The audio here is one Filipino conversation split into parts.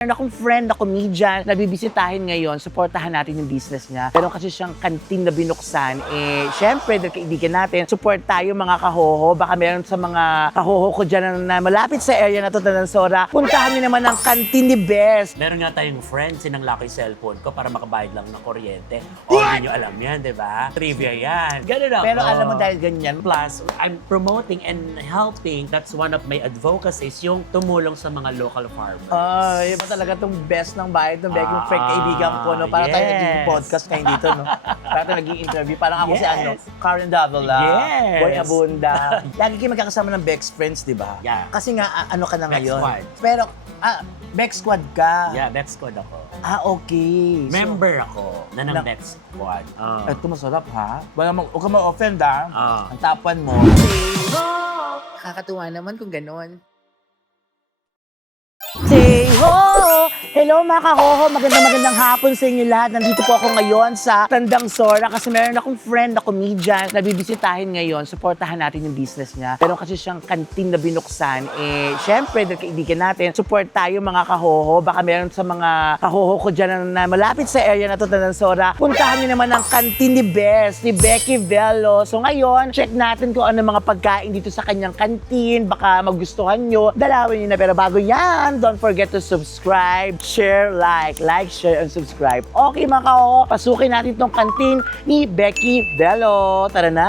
Meron akong friend na comedian na bibisitahin ngayon, supportahan natin yung business niya. Meron kasi siyang kantin na binuksan. Syempre, dahil kaibigan natin, support tayo mga kahoho. Baka meron sa mga kahoho ko dyan na malapit sa area na to, Tanansora. Puntahan niyo naman ang kantin ni Bes. Meron nga tayong friend, sinanglaki cellphone ko para makabayad lang ng kuryente. O, hindi nyo alam yan, di ba? Trivia yan. Ganun ako. Pero alam mo dahil ganyan, Plus, I'm promoting and helping. That's one of my advocacies, yung tumulong sa mga local farmers. iba talaga tong best ng bayan, ng yung friend kaibigan ko, no? Para tayo yes. naging podcast ngayon dito, no? Para tayo naging interview. Parang ako si Yes. Karen Davila, Yes. Boy Abunda. Lagi kayo magkakasama ng Bex Friends, di ba? Yeah. Kasi nga, ano ka na Bex ngayon? Squad. Pero, Bex Squad ka. Yeah, Bex Squad ako. Okay. Member ako na ng Na- Bex Squad. Ito masarap, ha? Huwag ka ma-offend, ha? Ah. Ang tapan mo. Nakakatuwa naman kung ganon. Say ho! Hello mga kahoho! Magandang hapon sa inyo lahat. Nandito po ako ngayon sa Tandansora kasi meron akong friend na comedian na bibisitahin ngayon. Supportahan natin yung business niya. Meron kasi siyang kantin na binuksan. Syempre, dahil kaibigan natin, support tayo mga kahoho. Baka meron sa mga kahoho ko dyan na malapit sa area na to, Tandansora. Puntahan niyo naman ang kantin ni Bes, ni Becky Vello. So ngayon, check natin kung ano mga pagkain dito sa kanyang kantin. Baka magustuhan nyo. Dalawin niyo na. Pero bago yan, don't forget to subscribe, share, like, share, and subscribe. Okay mga kahoho, pasukin natin tong kantin ni Becky Vello. Tara na!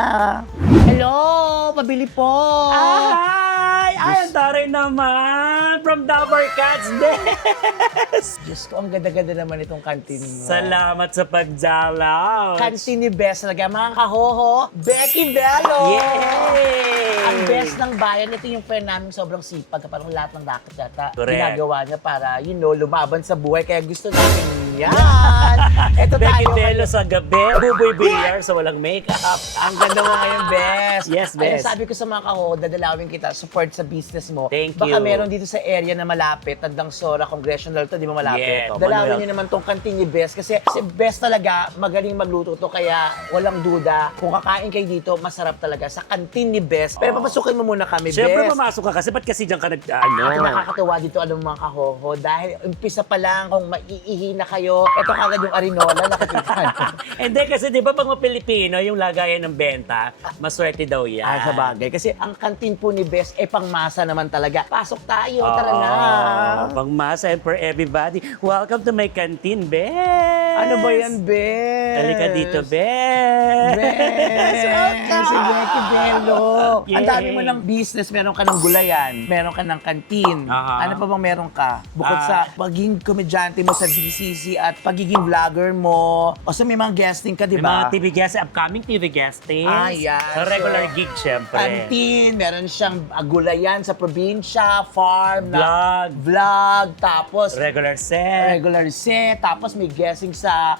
Hello! Pabili po! Ay, ang taray naman! From Dabber Cats Des! Diyos ko, ang ganda-ganda naman itong kantin mo. Salamat sa pagdalaw! Kantin ni Bes talaga. Mga kahoho, Becky Vello! Yay! Ang best ng bayan, ito yung friend namin sobrang sipag. Parang lahat ng dapat yata Correct. ginagawa niya para, lumaban sa buhay. Kaya gusto namin yan. Ito Becky tayo. Vello sa gabi, buboy bilyar sa walang makeup. Ang ganda mo ngayon, Bes. Yes, Ayun, Bes. sabi ko sa mga kaho, dadalawin kita, support sa business mo. Thank Baka you. meron dito sa area na malapit, Tandansora, Congressional to, di ba malapit? Yeah, Dalawin Manuel. niyo naman tong kantin ni Bes kasi si Bes talaga magaling magluto to kaya walang duda. Kung kakain kayo dito, masarap talaga sa kantin ni Bes. Pero papasukin mo muna kami, Siyempre, Bes. mamasok ka kasi ba't kasi diyan ka At nag-ano? nakakatawa dito, alam mo mga kahoho, dahil umpisa pa lang kung maiihi na kayo, ito kagad yung arinola, nakikita nyo. Hindi kasi di ba pag mga Pilipino, yung lagayan ng benta, maswerte daw yan. Ay, sa bagay. Kasi ang kantin po ni Bes ay pangmasa naman talaga. Pasok tayo, tara na. Pangmasa and for everybody. Welcome to my canteen, Bes! Ano ba yan, Bes? Halika dito, Bes! Bes! Welcome! Si Becky Bello. Yay. Ang dami mo ng business. Meron ka ng gulayan. Meron ka ng kantin. Aha. Ano pa bang meron ka? Bukod sa pagiging komedyante mo sa GCC at pagiging vlogger mo. O sa may mga guesting ka, di May mga ba? TV guests, upcoming TV guestings. Yan. Sa regular So, gig, syempre. Kantin, meron siyang gulayan sa probinsya, farm, Vlog. tapos Regular set. regular set, tapos may guessing sa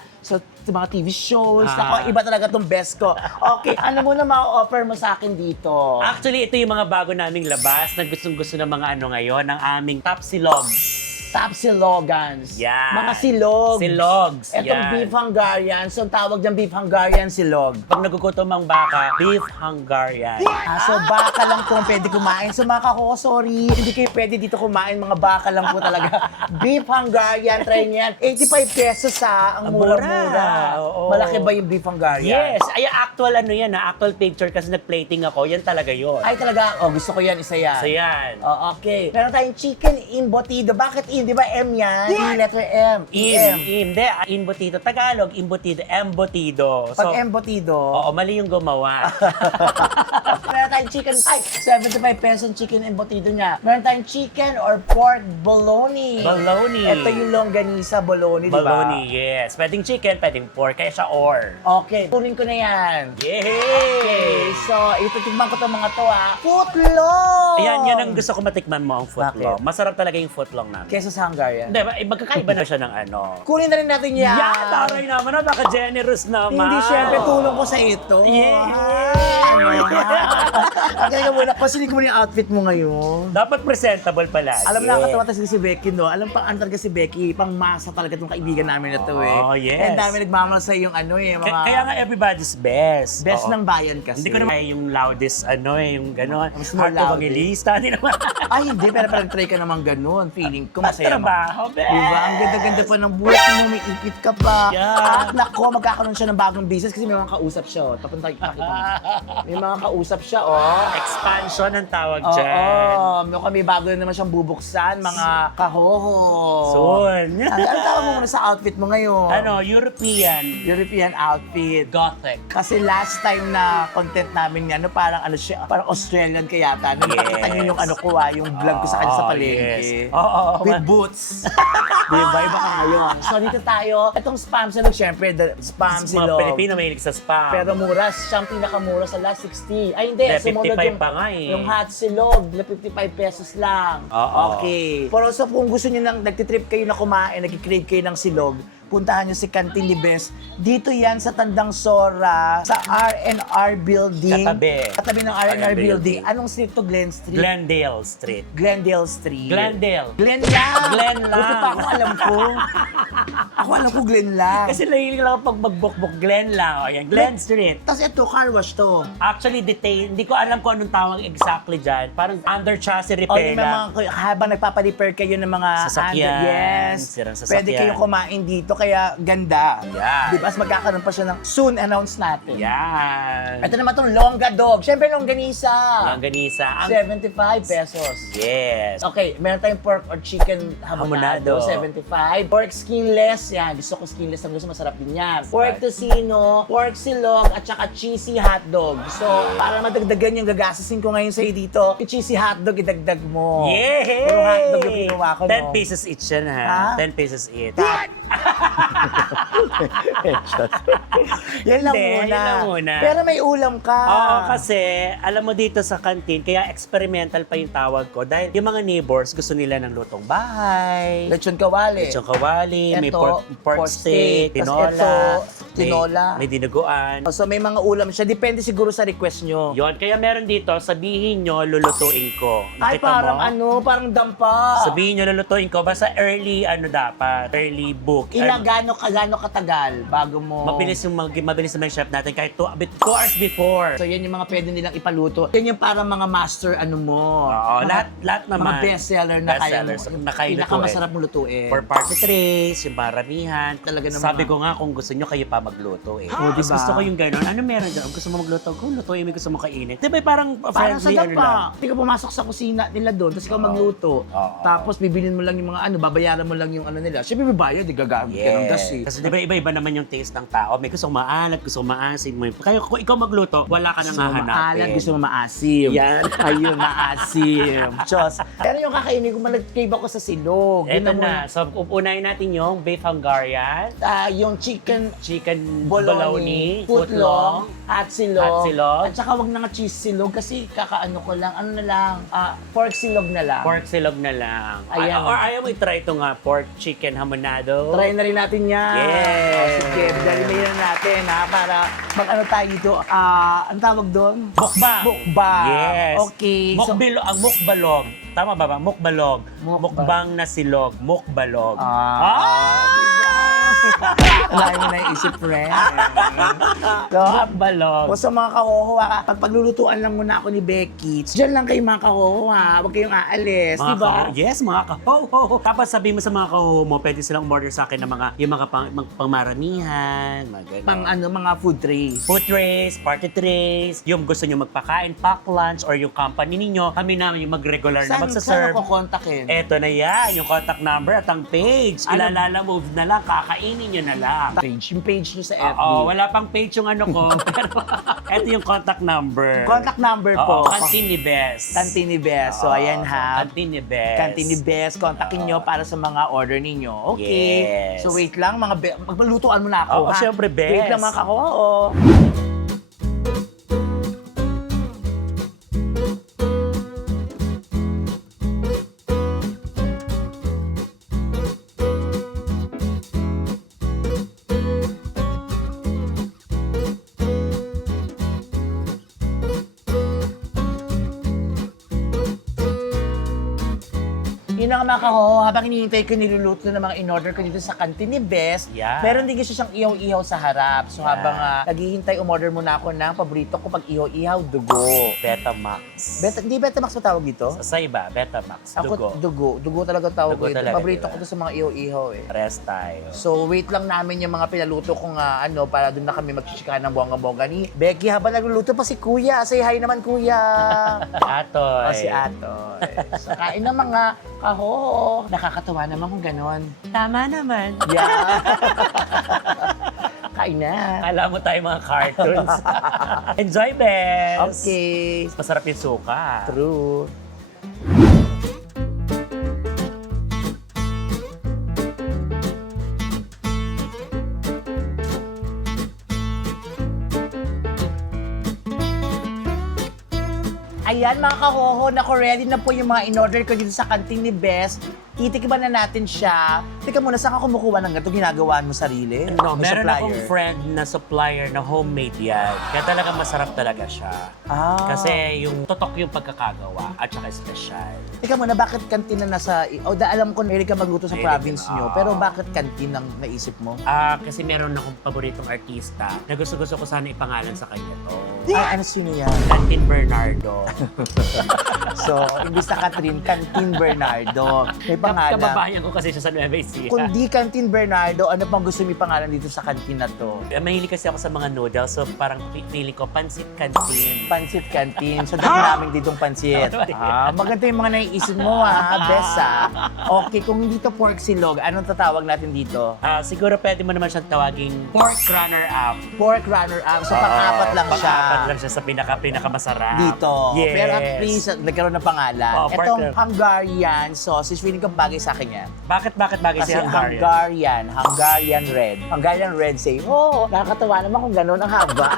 mga TV shows. Ah. Ako, iba talaga tong best ko. Okay, ano mo na ma-offer mo sa akin dito? Actually, ito yung mga bago naming labas na gustong-gusto ng mga ano ngayon, ng aming top silogs. Top silogans. Yan. Mga silog. Silogs, Etong yan. beef Hungarian. So, ang tawag dyan beef Hungarian silog. Pag nagugutom ang baka, beef Hungarian. So, baka lang po ang pwede kumain. So, mga kako, sorry. Hindi kayo pwede dito kumain. Mga baka lang po talaga. Beef Hungarian. Try niyan. 85 pesos ha. Ang mura-mura. Oo. Malaki ba yung beef Hungarian? Yes, ay actual ano yan, actual picture kasi nag-plating ako, yan talaga yun. Ay, talaga. Oh, gusto ko yan. Isa yan. So yan. Oh, okay. Meron tayong chicken embutido. Bakit im? Di ba M yan? Letter M. Hindi, imbutido. Tagalog, imbutido, embutido. Pag embutido. Oo, mali yung gumawa. Meron tayong chicken. Ay, 75 pesos ang chicken embutido niya. Meron tayong chicken or pork bologna. Bologna. Ito yung longganisa bologna, di ba? Bologna, yes. Pwedeng chicken, pwedeng pork, kaya siya or. Okay, kunin ko na yan. Yay! Okay, so itutikman ko itong mga to ha. Footlong! Ayan, yan ang gusto ko matikman mo, ang footlong. Bakit? Masarap talaga yung footlong namin. Kesa sa Hungarian. Hindi, magkakaiba na siya ng ano. Kunin na rin natin yan. Yan, taray naman, napaka-generous naman. Hindi, syempre, tulong ko sa ito. Yeah. Okay ka muna. Pasili ko muna yung outfit mo ngayon. Dapat presentable pala. Alam na nakakatawa talaga si Becky, no? Alam pa, ano talaga si Becky, pang masa talaga itong kaibigan namin na to eh. Oh, yes. Ang dami nagmamahal sa yung ano eh, mga... Kaya nga everybody's best. best Oo. ng bayan kasi. Hindi ko naman yung loudest, yung gano'n. Mas more Hard to loudest. mag-ilista. Hindi naman. Ay, hindi. Pero parang try ka naman ganun. Feeling ko masaya Masaya trabaho, be. Diba? Ang ganda-ganda pa ng buhok mo, may ipit ka pa. Yeah. At nako, magkakaroon siya ng bagong business kasi may mga kausap siya. Oh. Papunta ipakita mo. May mga kausap siya, oh. Expansion ang tawag Oo, dyan. mukhang may bago na naman siyang bubuksan, mga kahoho. Soon. Ano tawag mo muna sa outfit mo ngayon? Ano, European. European outfit. Gothic. Kasi last time na content namin nga, parang ano siya, parang Australian kaya yata. Nung nakita niyo yung ano ko yung vlog ko sa kanya sa palengke. Yes. Oo. With boots. Diba? Iba ka ngayon. So dito tayo, itong spam silog, syempre, the spam Mga silog. Pilipino mahilig sa spam. Pero mura, siyang pinakamura sa last 60. Ay hindi, Hindi, sumunod 55 yung, pa nga eh. yung hot silog, na 55 pesos lang. Oo. Okay. Pero so kung gusto niyo nang nagtitrip kayo na kumain, nagki-crave kayo ng silog, puntahan niyo si Canteen ni Bes. Dito yan sa Tandang Sora, sa R&R Building. Katabi ng R&R R&R Building. Building. Anong street to? Glen Street? Glendale Street. Glendale Street. Glendale. Glen lang! Glen lang. Buti pa ako alam ko. Ako alam ko Glen lang. Kasi nahilig lang pag magbukbok Glen lang. O yan, Glen Street. Tapos ito, car wash to. Actually, detail, hindi ko alam kung anong tawag exactly dyan. Parang under chassis O repair yung mga, lang. habang nagpapa-repair kayo ng mga Sasakyan, yes, sirang sasakyan. pwede kayong kumain dito, kaya ganda. Yan. Di ba? Mas magkakaroon pa siya ng soon announce natin. Yan. Ito naman itong Longga Dog. Siyempre, longganisa. Longganisa. 75 pesos. Yes. Okay, meron tayong pork or chicken hamonado, Hamonado. 75. Pork skinless, yan. Gusto ko skinless, ang gusto masarap din yan. Pork Right. tocino, pork silog, at saka cheesy hotdog. So, para madagdagan yung gagasasin ko ngayon sa'yo dito, yung cheesy hotdog, idagdag mo. Yay! Puro hotdog yung kinuha ko, 10 no? pieces each yan, Ha? ha? 10 pieces each. Yan lang Hindi, muna. yan lang muna. Pero may ulam ka. Oo, kasi alam mo dito sa canteen, kaya experimental pa yung tawag ko dahil yung mga neighbors gusto nila ng lutong bahay, Lechon kawali. lechong kawali, may Ito, pork steak, Tas tinola, ito, tinola. may dinuguan. So may mga ulam siya. Depende siguro sa request nyo. Yon, kaya meron dito, sabihin nyo, lulutuin ko. Ay, Nakita parang mo? ano, parang dampa. Sabihin nyo, lulutuin ko. Basta early, dapat, early book. Ilang gano katagal bago mo... Mabilis naman yung chef natin kahit 2 hours before. So yan yung mga pwede nilang ipaluto. Yan yung parang mga master ano mo. Oo, Mga- lahat naman. Mga bestseller na kaya mo. Bestsellers na kaya Pinakamasarap mo lutuin. For party trays, yung maramihan. Talaga naman. Sabi ko nga, kung gusto nyo, kayo pa magluto eh. Oh, Mas diba? gusto ko yung gano'n. Ano meron dyan? Kung gusto mo magluto, kung lutuin, may gusto mo kainin. Diba parang Parang sa friendly, ano lang. dampa. Hindi ka pumasok sa kusina nila doon, tapos ikaw magluto. Oo. Tapos bibilin mo lang yung mga babayaran mo lang yung ano nila. Siyempre may bayad, gagamit ka ng gas eh. Kasi diba iba-iba naman yung taste ng tao. May gusto maalat, gusto maasim. Kaya kung ikaw magluto, wala ka nang Gusto mo maalat, hahanapin. gusto mo maasim. Yan. Ayun, maasim. Diyos. Pero yung kakainin ko, nag-crave ako sa silog. Yun Eto ang na. So, unahin natin yung beef Hungarian, yung chicken chicken bologna, bologna, footlong, hot silog, Hot silog. at saka wag na nga cheese silog kasi kakaano ko lang, ano na lang, pork silog na lang. pork silog na lang. Ayan. Or ayaw mo i-try ito nga, pork chicken hamonado. Try na rin natin yan. Yes. Sige, dali na yan natin para mag-ano tayo dito. Ang tawag doon? Mukbang. Mukbang. Yes. Okay. Ang mukbalog. Tama ba ba? Mukbalog. Mukbang. Mukbang na silog. Mukbalog. Wala mo na isip, friend. So, Mukbalog. o sa mga kahoho, pag paglulutuan lang muna ako ni Becky, diyan lang kayo mga kahoho ha. Huwag kayong aalis, di ba? Yes, mga kaho. Tapos sabihin mo sa mga kaho mo, pwede silang order sa akin ng yung mga pangmaramihan, mga ganun. Mga food trays. Food trays, party trays, yung gusto nyo magpakain, pack lunch, or yung company ninyo, kami namin yung mag-regular na Saan magsaserve. ako kontakin? Eto na yan, yung contact number at ang page. Ano? Ilalala-move na lang, kakainin nyo na lang. Yung page niyo sa FB. Oo, wala pang page yung ano ko, pero eto yung contact number. Contact number po. Oo, Canteen ni Bes. Canteen ni Bes. So, Oo, ayan ha. Canteen ni Bes. Canteen ni Bes. Kontakin nyo para sa mga order ninyo. Okay. Yes. So, wait lang. Maglutuan mo na ako, Oo, ha? syempre, Bes. Wait lang mga kahoho. Yun na mga kaho, habang hinihintay ko niluluto ng mga in-order ko dito sa kantin ni Best, Yeah. meron din kasi siyang ihaw-ihaw sa harap. So Yeah. habang naghihintay, umorder muna ako ng paborito ko pag ihaw-ihaw, dugo. Betamax. Hindi Betamax ba tawag dito? Sa iba, Betamax. Ako, Dugo. dugo. Dugo talaga tawag Dugo ko ito. talaga, Paborito diba? ko to sa mga ihaw-ihaw eh. Rest tayo. So, wait lang namin yung mga pinaluto kong para doon na kami magchichikahan ng bongga-bongga ni Becky. Habang nagluluto pa si Kuya. Say hi naman, Kuya. Atoy. O, si Atoy. So, kain ng mga kaho. Nakakatawa naman kung ganon. Tama naman. Yeah. Kain na. Alam mo tayo mga cartoons. Enjoy, Bes! Okay. Masarap yung suka. True. Ayan mga kahoho, naku ready na po yung mga in-order ko dito sa kantin ni Best. Titikman na natin siya. Teka muna, saan ka kumukuha ng gato? Ginagawaan mo sarili? No, May meron supplier? akong friend na supplier na homemade yan. Kaya talaga masarap talaga siya. Ah. Kasi yung totok yung pagkakagawa at saka special. Teka muna, bakit kantin na nasa... alam ko mahilig ka magluto sa Mahilig province din, nyo. ah. Pero bakit kantin ang naisip mo? Kasi meron akong paboritong artista na gusto-gusto ko sana ipangalan sa kanya to. Ano sino yan? Cantin Bernardo. So, imbis na Catherine, Cantin Bernardo. May pangalan. Kababayan ko kasi siya sa Nueva Ecija. Kung di Cantin Bernardo, ano pang gusto mo pangalan dito sa kantin na to? Mahilig kasi ako sa mga noodles, so parang pili ko pansit cantin. Pansit Cantin. So, dami namin ditong pansit. Maganda yung mga naiisip mo, Bes, Okay, kung hindi to pork silog, anong tatawag natin dito? Siguro pwede mo naman siyang tawaging pork runner-up. Pork runner-up. So, pang-apat lang siya. Pang-apat lang siya sa pinaka-masarap. Dito. Yes. Pero at least, nagkaroon ng pangalan. Oh, pork Itong run. Hungarian sausage, feeling ko bagay sa akin yan. Bakit bagay Kasi si Hungarian? Hungarian red. Hungarian red say, nakakatawa naman kung gano'n ang haba.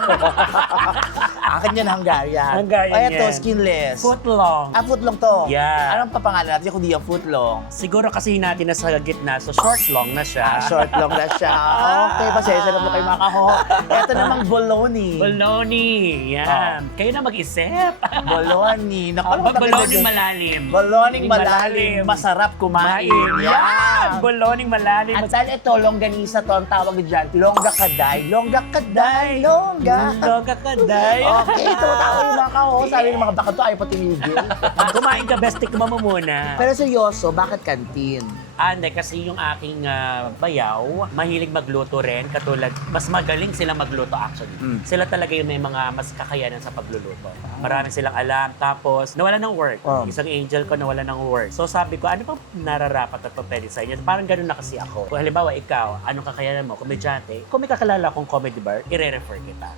Akin yan, Hungarian. Hungarian Kaya to, yan. skinless. Footlong. Footlong to. Yeah. Anong papangalan natin kung di yung footlong? Siguro kasi natin na sa gitna, so short long na siya. Short long na siya. Okay, pasensya na po kayo mga kaho. Ito namang bologna. Bologna. Yan. Kayo na mag-isip. Bologna. Naku, ano ba Bologna maganda dyan? malalim. Bologna malalim. Masarap kumain. Yan. Bologna malalim. At dahil ito, longganisa to, ang tawag dyan, longga kaday. Longga kaday. Longga. Longga kaday. Okay, tumatawa yung mga kaho. Sabi ng mga baka to, ayaw pa tinigil. Kumain ka, best tikman mo muna. Pero seryoso, bakit kantin? Hindi, kasi yung aking bayaw, mahilig magluto rin. Katulad, mas magaling sila magluto actually. Sila talaga yung may mga mas kakayanan sa pagluluto. Marami silang alam. Tapos, nawala ng work. Isang angel ko nawala ng work. So sabi ko, ano pa nararapat at pwede sa inyo? Parang ganun na kasi ako. Kung halimbawa, ikaw, anong kakayanan mo? Komedyante. Kung may kakalala akong comedy bar, i-refer kita.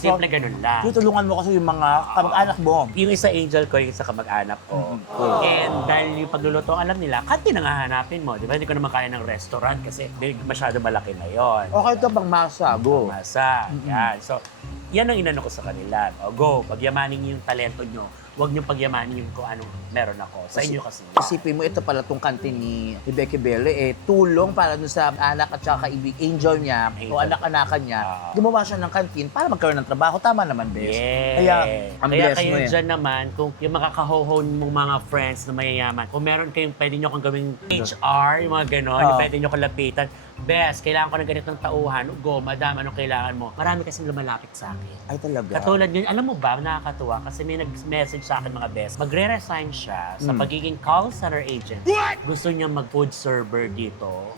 Simple ganun lang. Tutulungan mo kasi yung mga kamag-anak mo. Yung isa angel ko, yung isa kamag-anak ko. And dahil yung pagluluto, alam nila, kantin ang hahanapin mo. Di ba? Hindi ko naman kaya ng restaurant kasi masyado malaki na yon. Okay ito pang masa, go. Masa. Yan. So, yan ang inano ko sa kanila. O, go. Pagyamanin niyo yung talento nyo. Huwag niyo pagyamanin yung kung anong meron ako. Sa inyo kasi. Isipin mo, ito pala tong kantin ni Becky Belle, tulong para dun sa anak at saka kaibig angel niya o anak-anakan niya. Gumawa siya ng kantin para magkaroon ng trabaho. Tama naman, Bes. Yeah. Kaya, ang Kaya bless kayo mo dyan naman, kung yung makakahohon mong mga friends na mayayaman, kung meron kayong pwede nyo kong gawing HR, yung mga gano'n, yung pwede nyo kong lapitan, Bes, kailangan ko ng ganitong tauhan. Go, madam, anong kailangan mo? Marami kasing lumalapit sa akin. Ay, talaga. Katulad yun, alam mo ba, nakakatuwa kasi may nag-message sa akin mga best. Magre-resign siya sa pagiging call center agent. Gusto niya mag-food server dito.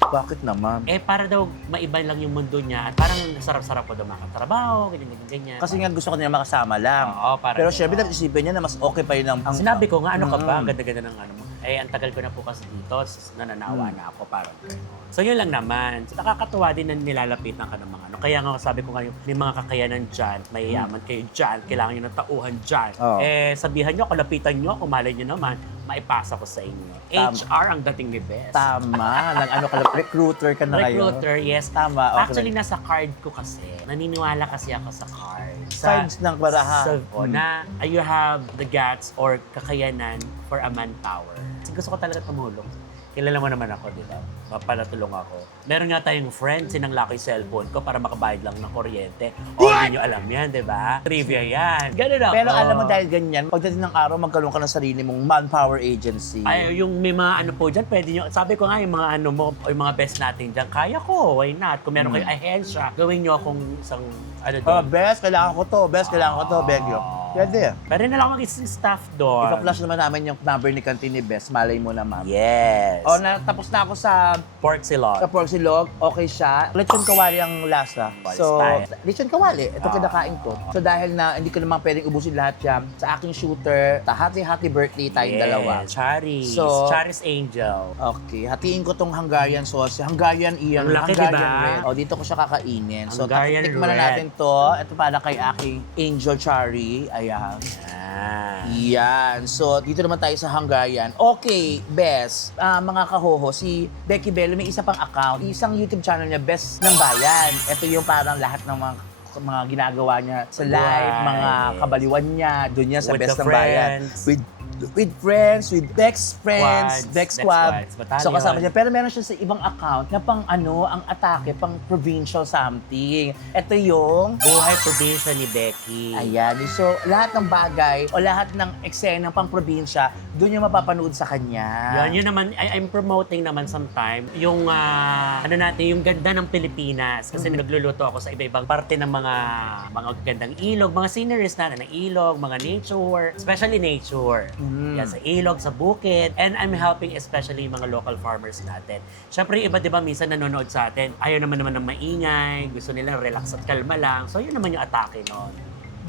Bakit naman? Para daw maiba lang yung mundo niya at parang sarap-sarap po daw makatrabaho, ganyan. Kasi nga gusto ko niya makasama lang. Oo, parang Pero gano'n. syempre, dapat isipin niya na mas okay pa yun ang... Sinabi ko nga, ano ka ba? Ang ganda-ganda ng ano mo. Ang tagal ko na po kasi dito, nananawa na ako, parang gano'n. So yun lang naman. Nakakatuwa din na nilalapitan ka ng mga ano. Kaya nga sabi ko ngayon, may mga kakayanan dyan, mayayaman kayo dyan, kailangan nyo ng tauhan dyan. Sabihan nyo, kalapitan nyo, kung malay nyo naman, maipasa ko sa inyo. HR ang dating ni Best. Tama. Recruiter ka na ngayon. Recruiter, yes. Tama, okay. Actually, nasa card ko kasi. Naniniwala kasi ako sa card. Cards ng baraha. Na you have the guts or kakayanan for a manpower. Kasi gusto ko talaga tumulong. kilala mo naman ako, di ba? Papalatulong ako. Meron nga tayong friend, sinangla ko yung cellphone ko para makabayad lang ng kuryente. O, hindi nyo alam yan, di ba? Trivia yan. Ganun ako. Pero alam mo dahil ganyan, pagdating ng araw, magkaroon ka ng sarili mong manpower agency. Ay, yung may mga ano po dyan, pwede nyo, sabi ko nga yung mga ano mo, o yung mga best natin dyan, kaya ko, why not? Kung meron kayong ahensya, gawin nyo akong isang, ano doon. Best, kailangan ko to. Best, kailangan ko to. Begyo. Pwede. Pwede na lang mag-isang staff doon. Ipa-flash naman namin yung number ni Cantini Best. Malay mo na, ma'am. Yes. Tapos na ako sa Pork silog. porcilog. Okay siya. Lechon kawali ang lasa. Wali So, style. lechon kawali. Ito kinakain ko. So, dahil na hindi ko naman pwedeng ubusin lahat yan, sa aking shooter, happy birthday tayong dalawa. Charis. So- Charis Angel. Okay, hatiin ko tong Hungarian sauce. Hungarian iyan. Ang laki, Hungarian diba? red. O, dito ko siya kakainin. So, Hungarian tikman na red. natin to. Ito para kay aking Angel Chari. Ayan. Ah. Yan. So, dito naman tayo sa Hungarian. Okay, Best. Mga kahoho, si Becky Bello may isa pang account. Isang YouTube channel niya, Best ng Bayan. Ito yung parang lahat ng mga ginagawa niya sa live, Right. mga kabaliwan niya, doon niya sa With Best the ng Bayan. friends. With friends, with Bex friends, Squads, Bex Bex Squad. squads, battalion. So kasama niya. Pero meron siya sa ibang account na pang ang atake, pang provincial something. Ito yung Buhay probinsya ni Becky. ayan. So, lahat ng bagay o lahat ng eksena pang probinsya, doon yung mapapanood sa kanya. Yun naman, I'm promoting naman sometime yung, ano natin, yung ganda ng Pilipinas. Kasi nagluluto ako sa iba-ibang parte ng mga gandang ilog, mga sceneries na ng ilog, mga nature, especially nature. Yan, sa ilog, sa bukid. And I'm helping especially yung mga local farmers natin. Siyempre, yung iba, di ba, minsan nanonood sa atin, ayaw naman ng maingay, gusto nila relax at kalma lang. So, yun naman yung atake nun.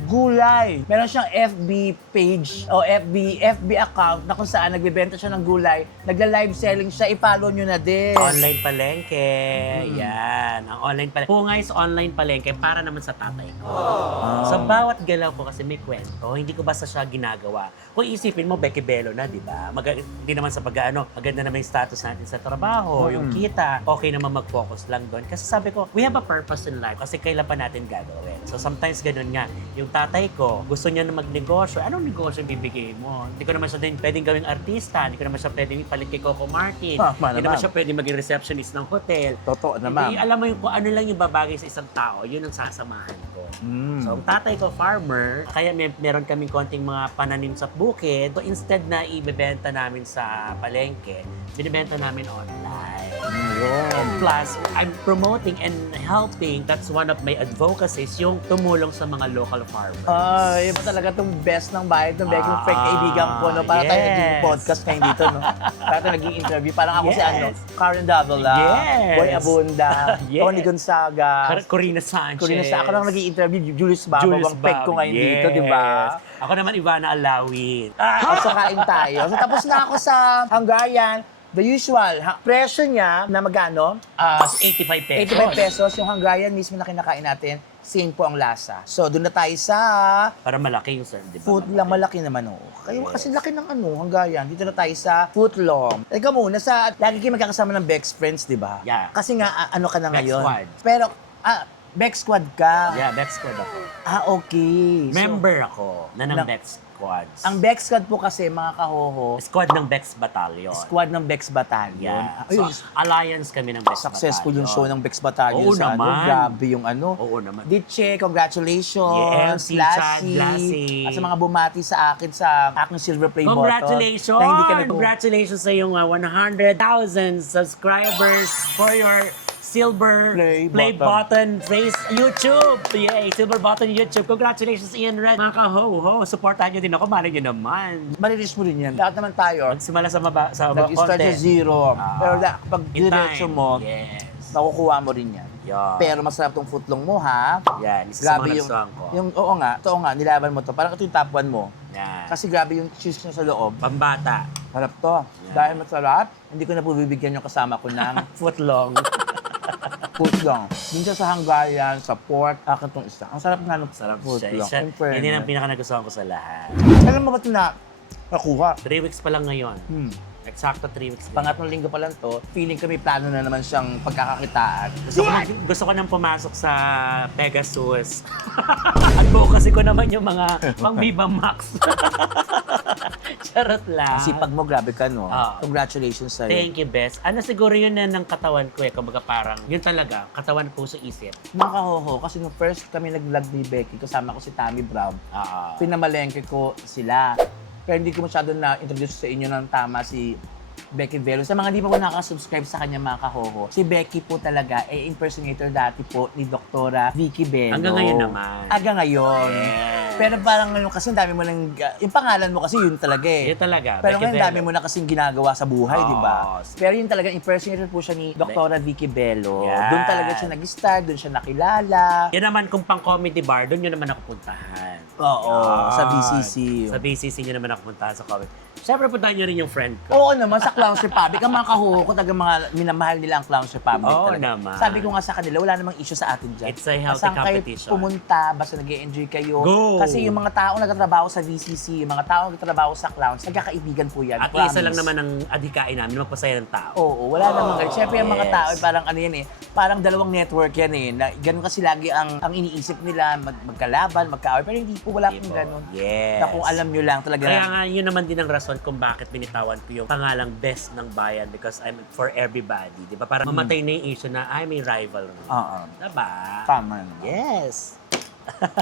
Gulay. Meron siyang FB page o FB account na kung saan nagbebenta siya ng gulay. Nagla-live selling siya. I-follow nyo na din. Online palengke. Yan. Ang online palengke. Pungay sa online palengke para naman sa tatay ko. Sa bawat galaw ko kasi may kwento. Hindi ko basta siya ginagawa. Kung isipin mo, Becky Bello na, di ba? Hindi naman sa pag-ano, maganda naman yung status natin sa trabaho, yung kita. Okay naman mag-focus lang doon. Kasi sabi ko, we have a purpose in life kasi kailan pa natin gagawin. So sometimes ganun nga. Yung tatay ko, gusto niya na magnegosyo. Anong negosyo yung bibigay mo? Hindi ko naman siya din pwedeng gawing artista. Hindi ko naman siya pwedeng ipalit kay Coco Martin. Hindi naman siya pwedeng maging receptionist ng hotel. Totoo naman. Hindi, alam mo yung kung ano lang yung babagay sa isang tao, yun ang sasamahan ko. So, ang tatay ko, farmer, kaya meron kaming konting mga pananim sa bukid. So, instead na ibebenta namin sa palengke, binibenta namin online. And plus, I'm promoting and helping. That's one of my advocacies, yung tumulong sa mga local farmers. Ay, iba talaga itong best ng bayan, itong Becky, yung kaibigan ko, no? Para tayo Yes. naging podcast ngayon dito, no? Para tayo naging interview. Parang ako si Yes. Karen Davila, Yes. Boy Abunda, Yes. Tony Gonzaga, Corina Sanchez. Ako lang naging interview, Julius Baba, bang peg ko ngayon dito, di ba? Ako naman, Ivana Alawin. So, kain tayo. So, tapos na ako sa Hungarian. The usual, presyo niya na magkano? 85 pesos. 85 pesos. Yung Hungarian mismo na kinakain natin, same po ang lasa. So, doon na tayo sa Para malaki yung serve, di ba? foot lang. Malaki naman, oh. Kayo kasi laki ng Hungarian. Dito na tayo sa foot long. Teka muna, lagi kayo magkakasama ng Bex Friends, di ba? Yeah. Kasi nga, ano ka na Bex ngayon? Squad. Pero, Bex Squad ka. Yeah, Bex Squad ako. Okay. So, Member ako na ng Na- Bex Squads. ang Bex Squad po kasi, mga kahoho, Squad ng Bex Battalion. squad ng Bex Battalion. Yeah. Ayun, So, alliance kami ng Bex successful yung Battalion. show ng Bex Battalion Oo sa naman. Grabe yung Oo naman. Diche, congratulations. Yeah, si Chad Lassie. At sa mga bumati sa akin sa aking silver play button. Congratulations! Na hindi ka nag- Congratulations sa iyong 100,000 subscribers for your silver Play button face YouTube. Yay! Silver button YouTube. Congratulations, Ian Red. Mga ka-ho-ho, supportahan nyo din ako. Malay nyo naman. Marilis mo rin yan. Lahat naman tayo, Magsimula sa nag-start sa content. zero. Pero pag In diretso time. mo, Yes. nakukuha mo rin yan. Yeah. Pero masarap tong footlong mo, ha? Yan, isa sa Grabe mga nagustuhan ko. oo nga, nilaban mo to. Parang ito yung top 1 mo. Yan. Kasi grabe yung cheese niya sa loob. Pambata. Sarap to. Dahil masarap, hindi ko na po bibigyan yung kasama ko ng Footlong. footlong. Minsan sa Hungarian, sa pork, akin tong isa. Ang sarap nga ng Sarap footlong. siya. In fairness. Yan ang pinaka nagustuhan ko sa lahat. Alam mo ba ito na nakuha? 3 weeks pa lang ngayon. sakto 3 weeks. Pangatlong linggo pa lang to, feeling ko may plano na naman siyang pagkakakitaan. Gusto ko nang pumasok sa Pegasus. Advocacy ko naman yung mga pang Viva Max. Charot lang. Sipag mo, grabe ka, no? Ah. Congratulations sa'yo. Thank you, Bes. Ano siguro yun na ng katawan ko eh. Kumbaga parang, yun talaga, katawan, puso, isip. Mga kahoho, kasi nung first kami nag-vlog ni Becky, kasama ko si Tammy Brown, pinamalengke ko sila. Pero hindi ko masyado na-introduce sa inyo ng tama si Becky Velo. Sa mga di pa po nakaka-subscribe sa kanya mga kahoho, si Becky po talaga ay impersonator dati po ni Doktora Vicky Velo. Hanggang ngayon naman. Hanggang ngayon. Yes. Pero parang ngayon kasi ang dami mo nang, yung pangalan mo kasi yun talaga eh. Yun talaga, Pero Becky ngayon Velo. dami mo na kasing ginagawa sa buhay, Oo. di ba? Pero yun talaga, impersonator po siya ni Doktora Vicky Velo. Yan. Doon talaga siya nag-start, doon siya nakilala. Yan naman kung pang comedy bar, doon yun naman ako puntahan. Oo, Yan. sa BCC. Sa BCC nyo naman ako puntahan sa comedy. Siyempre puntahan nyo rin yung friend ko. Oo naman, sa Clowns Republic. Ang mga kahuho ko, taga mga minamahal nila ang Clowns Republic Oo talaga. naman. Sabi ko nga sa kanila, wala namang issue sa atin dyan. It's a healthy Saan competition. kayo pumunta, basta nag-e-enjoy kayo. Go! Kasi yung mga taong nagtatrabaho sa VCC, yung mga taong nagtatrabaho sa Clowns, nagkakaibigan po yan. At promise. isa lang naman ang adhikain namin, magpasaya ng tao. Oo, wala namang ganun. Siyempre yung mga yes. tao, parang ano yan eh, parang dalawang network yan eh. Na, ganun kasi lagi ang iniisip nila, magkalaban, magkaaway. Pero hindi po, wala pong ganun. Yes. Na kung alam nyo lang talaga. Kaya nga, yun naman din ang rason kung bakit binitawan ko yung pangalang best ng bayan because I'm for everybody. Di ba? Parang mamatay na yung issue na, ay, may rival. Oo. Diba? Tama naman. Yes.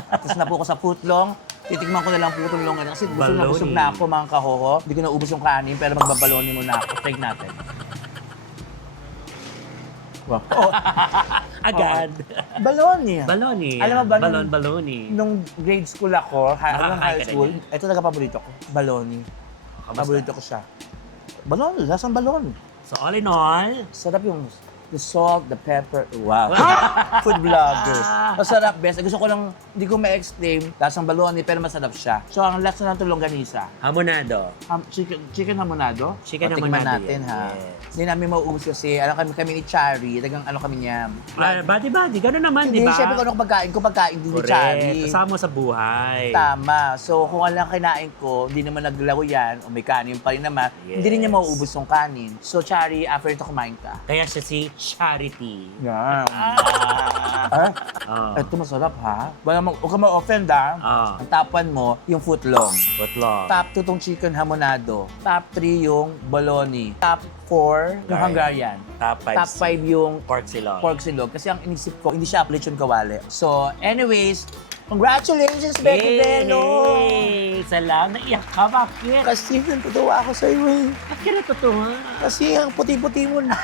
Tapos na po ako sa footlong. Titikman ko na lang footlong ngayon kasi busog na Baloney. busog na ako mga kahoho. Hindi ko na ubos yung kanin pero magbabaloni muna ako. Try natin. Wow. Oh, Agad. baloni. Baloni. Alam mo ba, Baloni. Nung grade school ako, hanggang Nakakain high ka na school, yan? ito talaga paborito ko. Baloni. Kamusta? Paborito ko siya. Baloni, lasang baloni. So all in all, Sarap yung the salt, the pepper. Wow. Food vlogger. Masarap, best. Gusto ko lang, hindi ko ma-explain, lasang baloni, pero masarap siya. So, ang lasa ng tulongganisa. hamonado. Chicken hamonado? Chicken O, tikman hamonado natin, yan, ha? yes. Hindi namin mauubos kasi, kami ni Chari, tagang ano kami niya. Body, gano'n naman, di Hindi, ba? syempre kung ano pagkain din ni Chari. Kasama sa buhay. Tama. So, kung ano lang kinain ko, hindi naman naglaro yan, o may kanin pa rin naman, Yes. hindi rin niya mauubos yung kanin. So, Chari, after ito kumain ka. Kaya siya si Charity. Yan. Oh. Ito masarap, ha? Huwag ka ma-offend, ha? Oh. Ang top 1 mo, yung footlong. Footlong. Top 2 tong chicken hamonado. Top 3 yung bologna. Top 4 yung Hungarian. Top 5. Top 5 yung Pork silog. pork silog. Kasi ang inisip ko, hindi siya lechon kawali. So, anyways, congratulations, Becky Velo! Yay! Salamat. Naiyak ka. Bakit? Kasi natutuwa ako sa iyo eh. Bakit ka natutuwa? Kasi ang puti-puti mo na.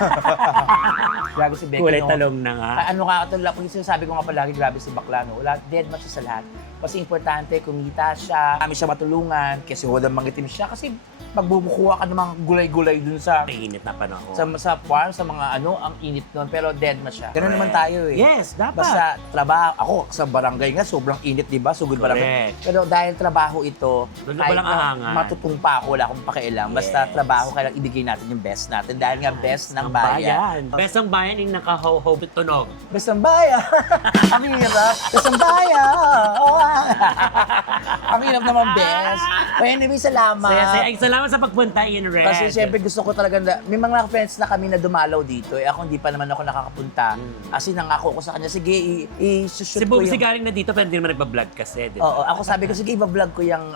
Grabe si Becky. Kulay no? talong na nga. Ano ka katulad, kung sinasabi ko nga palagi, grabe si bakla, no? Wala, dead match siya sa lahat. Kasi importante, kumita siya, kami siya matulungan, kasi huwag mangitim siya. Kasi magbubukuha ka ng mga gulay-gulay dun sa Mainit na panahon. sa farm, sa mga ano, ang init nun. Pero dead match siya. Ganun naman tayo eh. Yes, dapat. Basta trabaho, ako sa barangay nga, sobrang init, di ba? Sugod barangay. Correct. Pero dahil trabaho ito, Doon na walang ahangan. matutumpa ako, wala akong pakialam. Basta Yes. trabaho, kailangan ibigay natin yung best natin. Dahil nga best ng bayan. Best ng bayan yung nakaho-ho tunog. Best ng bayan! Ang hirap. Best ng bayan! Ang hirap naman, best. But anyway, salamat. Ay, salamat sa pagpunta, Ian Red. Kasi siyempre gusto ko talaga, may mga friends na kami na dumalaw dito. Eh ako hindi pa naman ako nakakapunta. Kasi nangako ko sa kanya, sige, i-shoot Si ko Bubsy yung... galing na dito, pero hindi naman nagbablog kasi, di ba? Oo, ako sabi ko, sige, i-vlog ko yung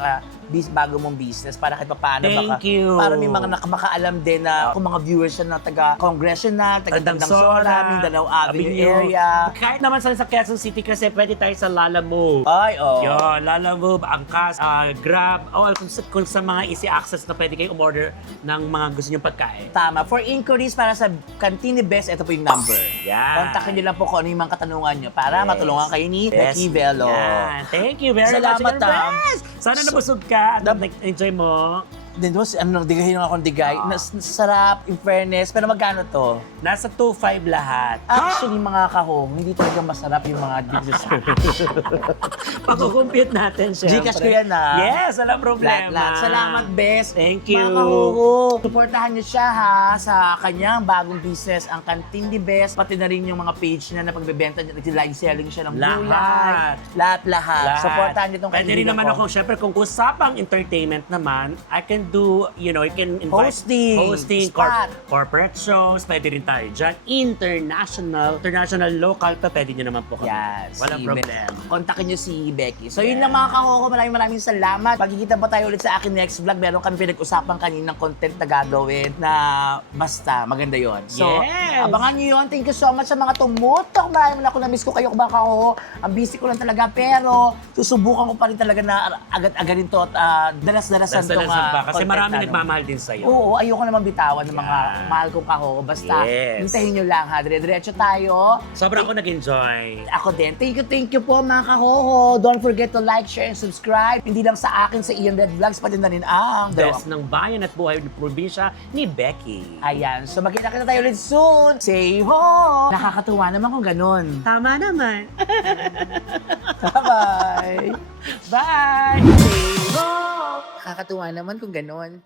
bago mong business para kahit paano Thank you. Para may mga makaalam din na kung mga viewers siya na taga-congressional, taga-Tagdangsora, Mindanao Avenue area. Kahit naman sa Quezon City kasi pwede tayo sa Lala Move. Ay, oo. Yun, Lala Move, Angkas, Grab, kung sa mga easy access na pwede kayo umorder ng mga gusto nyo pagkain. Tama. For inquiries para sa Cantini Best, ito po yung number. Yan. Kontakin niyo lang po kung ano yung mga katanungan niyo para matulungan kayo ni Becky Velo. Yan. Thank you very Salamat, much. Tam. Yes. Sana nabusog ka at enjoy mo. Then, digahin akong digay. Sarap, in fairness. Pero magkano to? Nasa 2.5 lahat. Actually, mga kahong, hindi talaga masarap yung mga business. Pag-compute natin, syempre. Gcash ko yan, ha? Yes, walang problema. Lahat. Salamat, Bes. Thank you. Mga kahugo, supportahan niyo siya, ha, sa kanyang bagong business, ang Cantini Best. Pati na rin yung mga page niya na pagbebenta niya, nag-live selling siya ng Lahat. gulay. Lahat. Supportahan niyo itong Pwede rin naman ako, syempre, kung usapang entertainment naman, I can can do, you can invite Hosting, spot. corporate shows, pwede rin tayo dyan. International, local, pa pwede nyo naman po kami. Yes. Walang si problema. Kontakin nyo si Becky. So yun lang mga kahoho, maraming salamat. Pagkikita pa tayo ulit sa akin next vlog. Meron kami pinag-usapan kaninang content na gagawin na basta maganda yon. So, Yes. abangan nyo yun. Thank you so much sa mga tumutok. Maraming ako na-miss ko kayo mga kahoho. Ang busy ko lang talaga, pero susubukan ko pa rin talaga na agad-agadin to at dalas-dalasan tong Kasi content maraming na, nagmamahal din sa'yo. Oo, ayoko naman bitawan ng mga Yeah. mahal kong kahoho. Basta, Yes. hintayin nyo lang ha. Dire-diretso tayo. Sobrang ako nag-enjoy. Ako din. Thank you po mga kahoho. Don't forget to like, share, and subscribe. Hindi lang sa akin, sa Ian Red Vlogs, pati na rin ang Best ng bayan at buhay ng probinsya ni Becky. Ayan. So magkita-kita tayo ulit soon. Say ho! Nakakatuwa naman kung ganun. Tama naman. Bye-bye! Bye! Say ho! Nakakatuwa naman kung ganun.